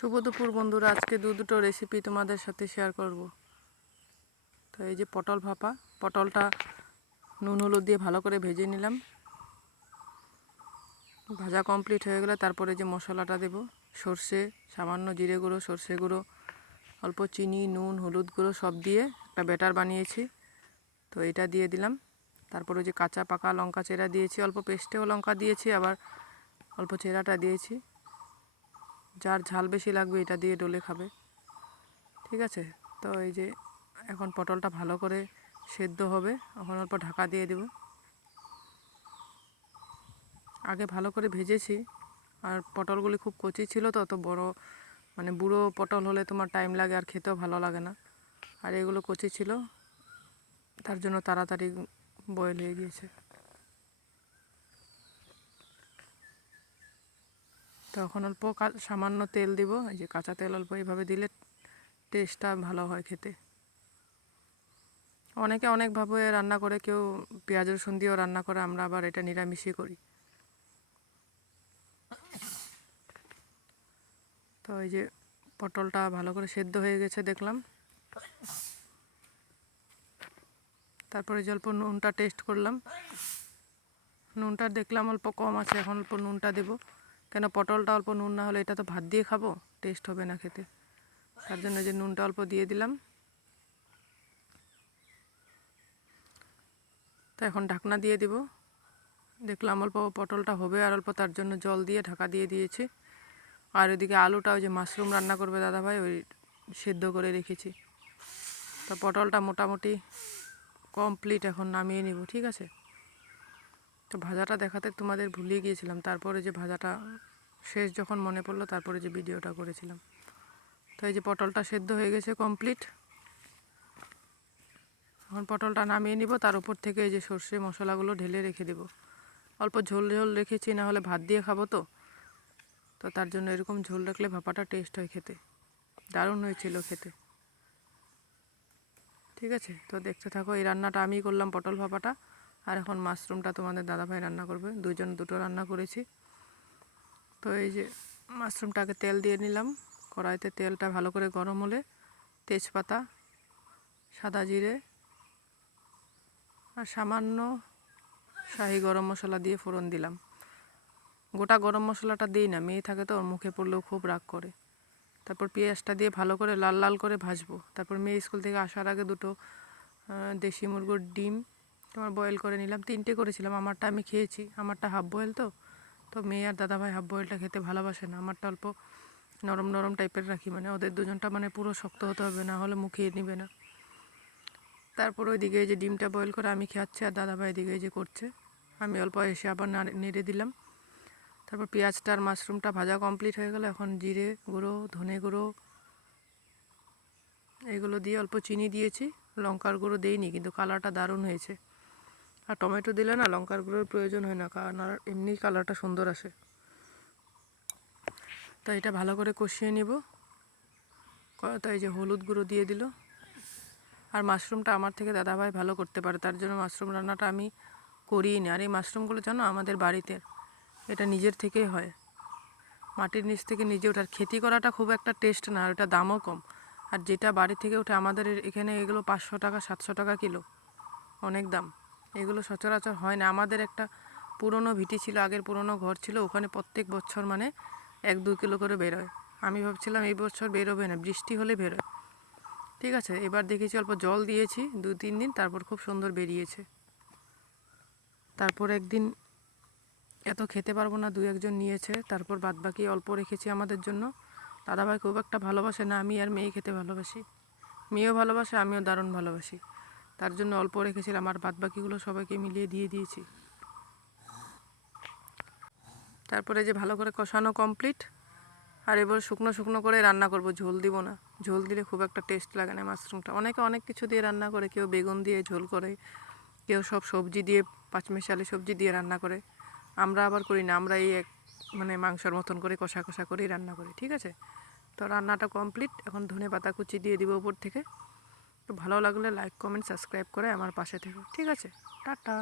শুভ দুপুর বন্ধুরা, আজকে দুটো রেসিপি তোমাদের সাথে শেয়ার করব। তো এই যে পটল ভাপা, পটলটা নুন হলুদ দিয়ে ভালো করে ভেজে নিলাম। ভাজা কমপ্লিট হয়ে গেলে তারপরে যে মশলাটা দেব, সর্ষে, সামান্য জিরে গুঁড়ো, সর্ষে গুঁড়ো, অল্প চিনি, নুন, হলুদ গুঁড়ো সব দিয়ে একটা ব্যাটার বানিয়েছি। তো এটা দিয়ে দিলাম। তারপরে যে কাঁচা পাকা লঙ্কা চেরা দিয়েছি, অল্প পেস্টেও লঙ্কা দিয়েছি, আবার অল্প চেরাটা দিয়েছি। যার ঝাল বেশি লাগবে এটা দিয়ে ডলে খাবে, ঠিক আছে। তো এই যে এখন পটলটা ভালো করে সেদ্ধ হবে, এখন অল্প ঢাকা দিয়ে দেব। আগে ভালো করে ভেজেছি, আর পটলগুলি খুব কচি ছিল, তো অত বড় মানে বুড়ো পটল হলে তোমার টাইম লাগে আর খেতেও ভালো লাগে না, আর এগুলো কচি ছিল, তার জন্য তাড়াতাড়ি বয়েল হয়ে গিয়েছে। তো এখন অল্প সামান্য তেল দিব, এই যে কাঁচা তেল অল্প এইভাবে দিলে টেস্টটা ভালো হয় খেতে। অনেকে অনেকভাবে রান্না করে, কেউ পেঁয়াজ রসুন দিয়েও রান্না করে, আমরা আবার এটা নিরামিষই করি। তো এই যে পটলটা ভালো করে সেদ্ধ হয়ে গেছে দেখলাম। তারপরে যে অল্প নুনটা টেস্ট করলাম, নুনটা দেখলাম অল্প কম আছে, এখন অল্প নুনটা দেব। কেন পটলটা অল্প নুন না হলে এটা তো ভাত দিয়ে খাবো, টেস্ট হবে না খেতে, তার জন্য যে নুনটা অল্প দিয়ে দিলাম। তো এখন ঢাকনা দিয়ে দিব। দেখলাম অল্প পটলটা হবে আর অল্প, তার জন্য জল দিয়ে ঢাকা দিয়ে দিয়েছি। আর ওইদিকে আলুটা, ওই যে মাশরুম রান্না করবে দাদাভাই, ওই সেদ্ধ করে রেখেছি। তো পটলটা মোটামুটি কমপ্লিট, এখন নামিয়ে নিব, ঠিক আছে। তো ভাজাটা দেখাতে তোমাদের ভুলিয়ে গিয়েছিলাম, তারপরে যে ভাজাটা শেষ যখন মনে পড়লো, তারপরে যে ভিডিওটা করেছিলাম। তো এই যে পটলটা সেদ্ধ হয়ে গেছে কমপ্লিট, এখন পটলটা নামিয়ে নিব। তার উপর থেকে এই যে সর্ষে মশলাগুলো ঢেলে রেখে দেব। অল্প ঝোল ঝোল রেখেছি, না হলে ভাত দিয়ে খাবো, তো তার জন্য এরকম ঝোল রাখলে ভাপাটা টেস্ট হয় খেতে, দারুণ হয়েছিল খেতে, ঠিক আছে। তো দেখতে থাকো, এই রান্নাটা আমি করলাম পটল ভাপাটা, আর এখন মাশরুমটা তোমাদের দাদাভাই রান্না করবে। দুটো রান্না করেছি। তো এই যে মাশরুমটাকে তেল দিয়ে নিলাম কড়াইতে, তেলটা ভালো করে গরম হলে তেজপাতা, সাদা জিরে আর সামান্য শাহি গরম মশলা দিয়ে ফোড়ন দিলাম। গোটা গরম মশলাটা দিই না, মেয়ে থাকে তো, ওর মুখে পড়লেও খুব রাগ করে। তারপর পেঁয়াজটা দিয়ে ভালো করে লাল লাল করে ভাজবো। তারপর মেয়ে স্কুল থেকে আসার আগে দুটো দেশি মুরগির ডিম তোমার বয়েল করে নিলাম। 3টে করেছিলাম, আমারটা আমি খেয়েছি, আমারটা হাফ বয়েল। তো মেয়ে আর দাদাভাই হাফ বয়েলটা খেতে ভালোবাসে না, আমারটা অল্প নরম নরম টাইপের রাখি, মানে ওদের দুজনটা মানে পুরো শক্ত হতে হবে, না হলে মুখিয়ে নিবে না। তারপর ওইদিকে এই যে ডিমটা বয়েল করে আমি খাচ্ছি, আর দাদাভাই এদিকে এই যে করছে, আমি অল্প এসে আবার নেড়ে দিলাম। তারপর পেঁয়াজটা আর মাশরুমটা ভাজা কমপ্লিট হয়ে গেল, এখন জিরে গুঁড়ো, ধনে গুঁড়ো এগুলো দিয়ে অল্প চিনি দিয়েছি, লঙ্কার গুঁড়ো দিইনি, কিন্তু কালারটা দারুণ হয়েছে। আর টমেটো দিলে না লঙ্কার গুঁড়োর প্রয়োজন হয় না, কারণ আর এমনি কালারটা সুন্দর আসে। তো এটা ভালো করে কষিয়ে নিব। তো এই যে হলুদ গুঁড়ো দিয়ে দিল। আর মাশরুমটা আমার থেকে দাদাভাই ভালো করতে পারে, তার জন্য মাশরুম রান্নাটা আমি করিই না। আর এই মাশরুমগুলো জানো আমাদের বাড়িতে, এটা নিজের থেকেই হয়, মাটির নিচ থেকে নিজে ওঠার। খেতি করাটা খুব একটা টেস্ট না, আর ওটা দামও কম। আর যেটা বাড়ি থেকে ওঠে আমাদের এখানে, এগুলো 500 টাকা 700 টাকা কিলো, অনেক দাম। এগুলো সচরাচর হয় না। আমাদের একটা পুরনো ভিটি ছিল, আগের পুরনো ঘর ছিল, ওখানে প্রত্যেক বছর মানে 1-2 কিলো করে বেরোয়। আমি ভাবছিলাম এই বছর বেরোবে না, বৃষ্টি হলে বেরোয়, ঠিক আছে। এবার দেখেছি অল্প জল দিয়েছি 2-3 দিন, তারপর খুব সুন্দর বেরিয়েছে। তারপর একদিন এত খেতে পারবো না, 2-1 জন নিয়েছে, তারপর বাদবাকি অল্প রেখেছি আমাদের জন্য। দাদাভাই খুব একটা ভালোবাসে না, আমি আর মেয়ে খেতে ভালোবাসি, মেয়েও ভালোবাসে, আমিও দারুণ ভালোবাসি, তার জন্য অল্প রেখেছিলাম, আর বাদবাকিগুলো সবাইকে মিলিয়ে দিয়ে দিয়েছি। তারপরে যে ভালো করে কষানো কমপ্লিট, আর এবার শুকনো শুকনো করে রান্না করব, ঝোল দিব না, ঝোল দিলে খুব একটা টেস্ট লাগে না মাশরুমটা। অনেকে অনেক কিছু দিয়ে রান্না করে, কেউ বেগুন দিয়ে ঝোল করে, কেউ সব সবজি দিয়ে, পাঁচমিশালি সবজি দিয়ে রান্না করে। আমরা আবার করি না, আমরা এই মানে মাংসর মতন করে কষা কষা করেই রান্না করি, ঠিক আছে। তো রান্নাটা কমপ্লিট, এখন ধনেপাতা কুচি দিয়ে দিব উপর থেকে। তো ভালো লাগলে লাইক কমেন্ট সাবস্ক্রাইব করে আমার পাশে থেকো, ঠিক আছে। টাটা।